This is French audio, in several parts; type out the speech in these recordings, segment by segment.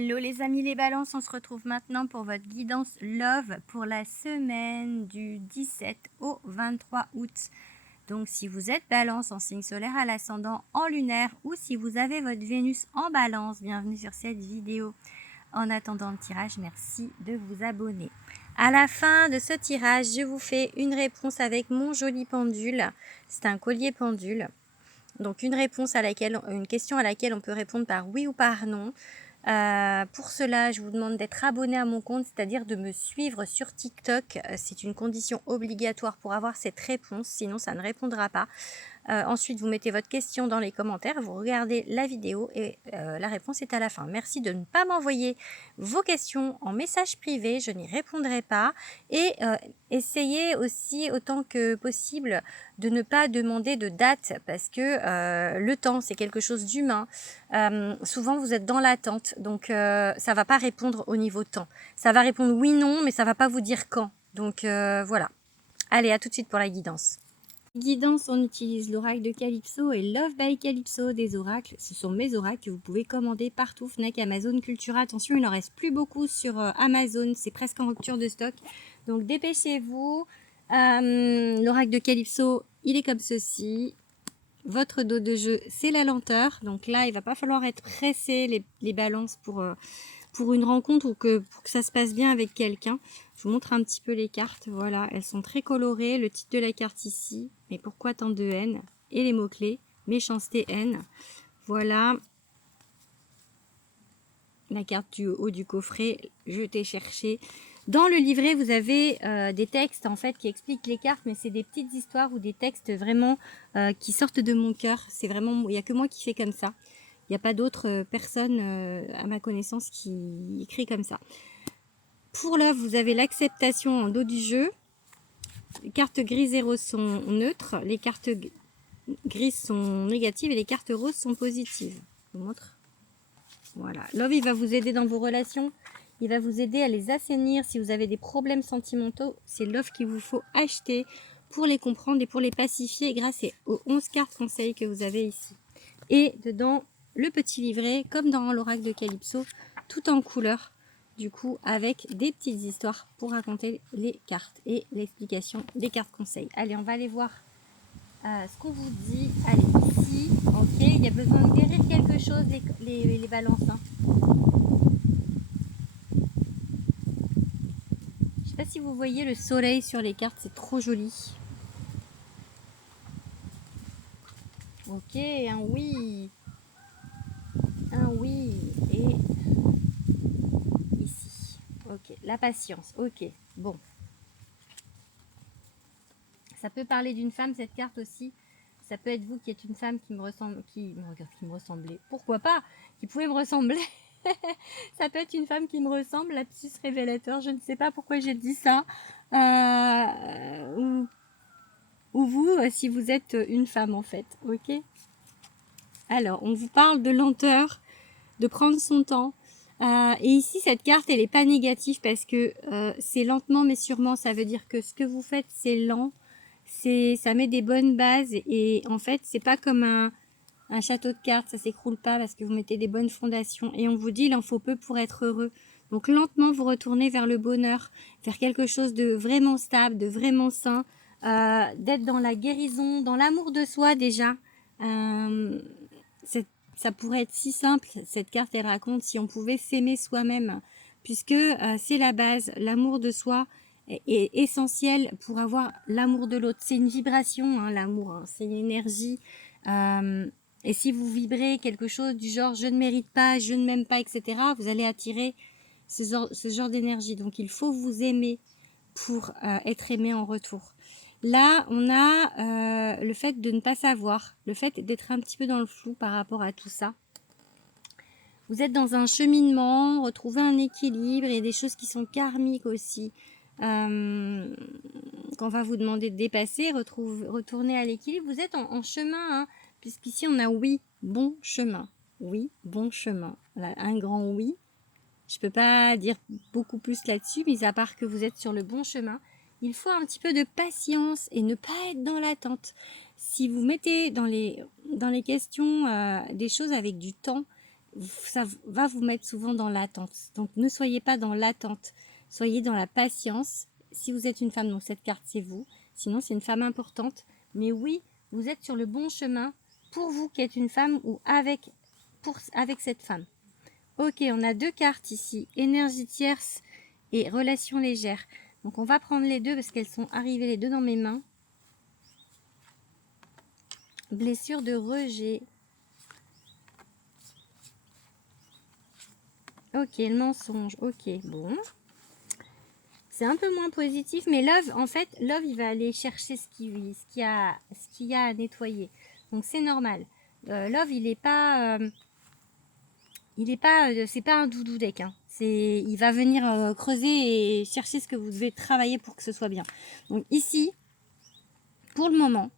Hello les amis les balances, on se retrouve maintenant pour votre guidance Love pour la semaine du 17 au 23 août. Donc si vous êtes balance en signe solaire à l'ascendant en lunaire ou si vous avez votre Vénus en balance, bienvenue sur cette vidéo. En attendant le tirage, merci de vous abonner. À la fin de ce tirage, je vous fais une réponse avec mon joli pendule. C'est un collier pendule. Donc une question à laquelle on peut répondre par oui ou par non. Pour cela, je vous demande d'être abonné à mon compte, c'est-à-dire de me suivre sur TikTok. C'est une condition obligatoire pour avoir cette réponse, sinon ça ne répondra pas. Ensuite, vous mettez votre question dans les commentaires, vous regardez la vidéo et la réponse est à la fin. Merci de ne pas m'envoyer vos questions en message privé, je n'y répondrai pas. Et essayez aussi autant que possible de ne pas demander de date parce que le temps, c'est quelque chose d'humain. Souvent, vous êtes dans l'attente, donc ça ne va pas répondre au niveau temps. Ça va répondre oui, non, mais ça ne va pas vous dire quand. Donc voilà. Allez, à tout de suite pour la guidance. Guidance, on utilise l'oracle de Calypso et Love by Calypso des oracles. Ce sont mes oracles que vous pouvez commander partout, Fnac, Amazon, Cultura. Attention, il n'en reste plus beaucoup sur Amazon, c'est presque en rupture de stock. Donc dépêchez-vous. L'oracle de Calypso, il est comme ceci. Votre dos de jeu, c'est la lenteur. Donc là, il va pas falloir être pressé les balances pour une rencontre ou pour que ça se passe bien avec quelqu'un. Je vous montre un petit peu les cartes. Voilà, elles sont très colorées. Le titre de la carte ici, mais pourquoi tant de haine? Et les mots-clés, méchanceté, haine. Voilà. La carte du haut du coffret, je t'ai cherché. Dans le livret, vous avez des textes en fait qui expliquent les cartes, mais c'est des petites histoires ou des textes vraiment qui sortent de mon cœur. C'est vraiment, il n'y a que moi qui fais comme ça. Il n'y a pas d'autres personnes à ma connaissance qui écrit comme ça. Pour là, vous avez l'acceptation en dos du jeu. Les cartes grises et roses sont neutres, les cartes grises sont négatives et les cartes roses sont positives. Je vous montre. Voilà. Love, il va vous aider dans vos relations. Il va vous aider à les assainir. Si vous avez des problèmes sentimentaux, c'est Love qu'il vous faut acheter pour les comprendre et pour les pacifier grâce aux 11 cartes conseils que vous avez ici. Et dedans, le petit livret, comme dans l'oracle de Calypso, tout en couleur, du coup, avec des petites histoires pour raconter les cartes et l'explication des cartes conseils. Allez, on va aller voir ce qu'on vous dit. Allez, ici, ok, il y a besoin de guérir quelque chose, les balances. Hein. Je sais pas si vous voyez le soleil sur les cartes, c'est trop joli. Ok, un oui. Un oui. Et ici. Ok, la patience. Ok, bon. Ça peut parler d'une femme, cette carte aussi. Ça peut être vous qui êtes une femme qui me ressemble, qui me ressemblait. Pourquoi pas? Qui pouvait me ressembler. Ça peut être une femme qui me ressemble, lapsus révélateur. Je ne sais pas pourquoi j'ai dit ça. Ou vous, si vous êtes une femme en fait. Ok. Alors, on vous parle de lenteur, de prendre son temps. Et ici, cette carte, elle n'est pas négative parce que c'est lentement mais sûrement. Ça veut dire que ce que vous faites, c'est lent. Ça met des bonnes bases et en fait, c'est pas comme un château de cartes, ça s'écroule pas parce que vous mettez des bonnes fondations. Et on vous dit, il en faut peu pour être heureux. Donc lentement, vous retournez vers le bonheur, vers quelque chose de vraiment stable, de vraiment sain, d'être dans la guérison, dans l'amour de soi déjà. Ça pourrait être si simple, cette carte, elle raconte si on pouvait s'aimer soi-même, puisque c'est la base, l'amour de soi est essentiel pour avoir l'amour de l'autre. C'est une vibration, hein, l'amour, hein, c'est une énergie. Et si vous vibrez quelque chose du genre je ne mérite pas, je ne m'aime pas, etc., vous allez attirer ce genre d'énergie. Donc il faut vous aimer pour être aimé en retour. Là, on a le fait de ne pas savoir, le fait d'être un petit peu dans le flou par rapport à tout ça. Vous êtes dans un cheminement, retrouver un équilibre et des choses qui sont karmiques aussi. Qu'on va vous demander de dépasser, retourner à l'équilibre. Vous êtes en chemin, hein, puisqu'ici on a oui, bon chemin. Oui, bon chemin. Là, un grand oui. Je ne peux pas dire beaucoup plus là-dessus, mis à part que vous êtes sur le bon chemin. Il faut un petit peu de patience et ne pas être dans l'attente. Si vous mettez dans les questions des choses avec du temps, ça va vous mettre souvent dans l'attente. Donc ne soyez pas dans l'attente, soyez dans la patience. Si vous êtes une femme, donc cette carte c'est vous, sinon c'est une femme importante. Mais oui, vous êtes sur le bon chemin pour vous qui êtes une femme ou avec cette femme. Ok, on a 2 cartes ici, énergie tierce et relations légères. Donc on va prendre les deux parce qu'elles sont arrivées les deux dans mes mains. Blessure de rejet. Ok, le mensonge. Ok, bon. C'est un peu moins positif, mais Love, en fait, Love, il va aller chercher ce qu'il y a à nettoyer. Donc c'est normal. Love, c'est pas un doudou deck. Hein. Il va venir creuser et chercher ce que vous devez travailler pour que ce soit bien. Donc ici, pour le moment,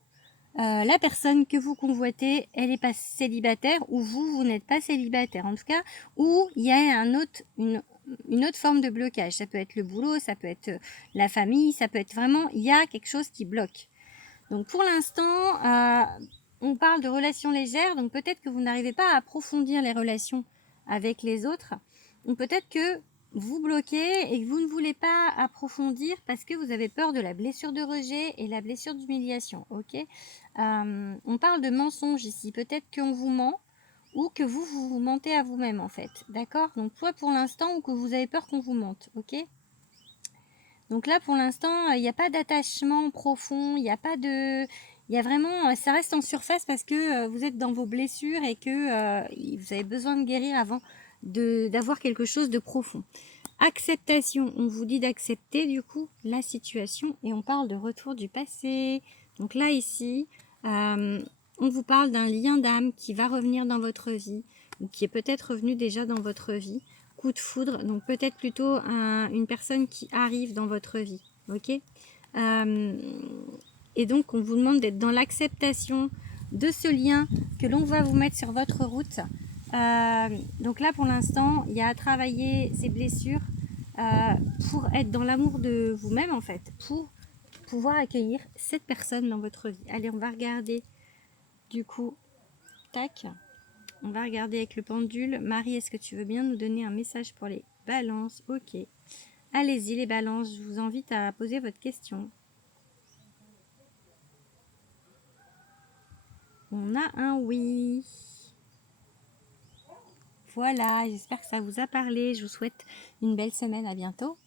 la personne que vous convoitez, elle n'est pas célibataire ou vous n'êtes pas célibataire. En tout cas, ou il y a une autre forme de blocage. Ça peut être le boulot, ça peut être la famille, ça peut être vraiment, il y a quelque chose qui bloque. Donc pour l'instant, on parle de relations légères, donc peut-être que vous n'arrivez pas à approfondir les relations avec les autres, ou peut-être que vous bloquez et que vous ne voulez pas approfondir parce que vous avez peur de la blessure de rejet et la blessure d'humiliation, ok. On parle de mensonge ici, peut-être qu'on vous ment ou que vous mentez à vous-même en fait, d'accord. Donc soit pour l'instant ou que vous avez peur qu'on vous mente, ok. Donc là, pour l'instant, il n'y a pas d'attachement profond, il y a vraiment, ça reste en surface parce que vous êtes dans vos blessures et que vous avez besoin de guérir avant d'avoir quelque chose de profond. Acceptation, on vous dit d'accepter du coup la situation et on parle de retour du passé. Donc là, ici, on vous parle d'un lien d'âme qui va revenir dans votre vie ou qui est peut-être revenu déjà dans votre vie. Coup de foudre, donc peut-être plutôt une personne qui arrive dans votre vie, ok. Et donc on vous demande d'être dans l'acceptation de ce lien que l'on va vous mettre sur votre route. Donc là pour l'instant il y a à travailler ces blessures pour être dans l'amour de vous-même en fait, pour pouvoir accueillir cette personne dans votre vie. Allez, on va regarder du coup, tac. On va regarder avec le pendule. Marie, est-ce que tu veux bien nous donner un message pour les balances? Ok. Allez-y les balances, je vous invite à poser votre question. On a un oui. Voilà, j'espère que ça vous a parlé. Je vous souhaite une belle semaine. À bientôt.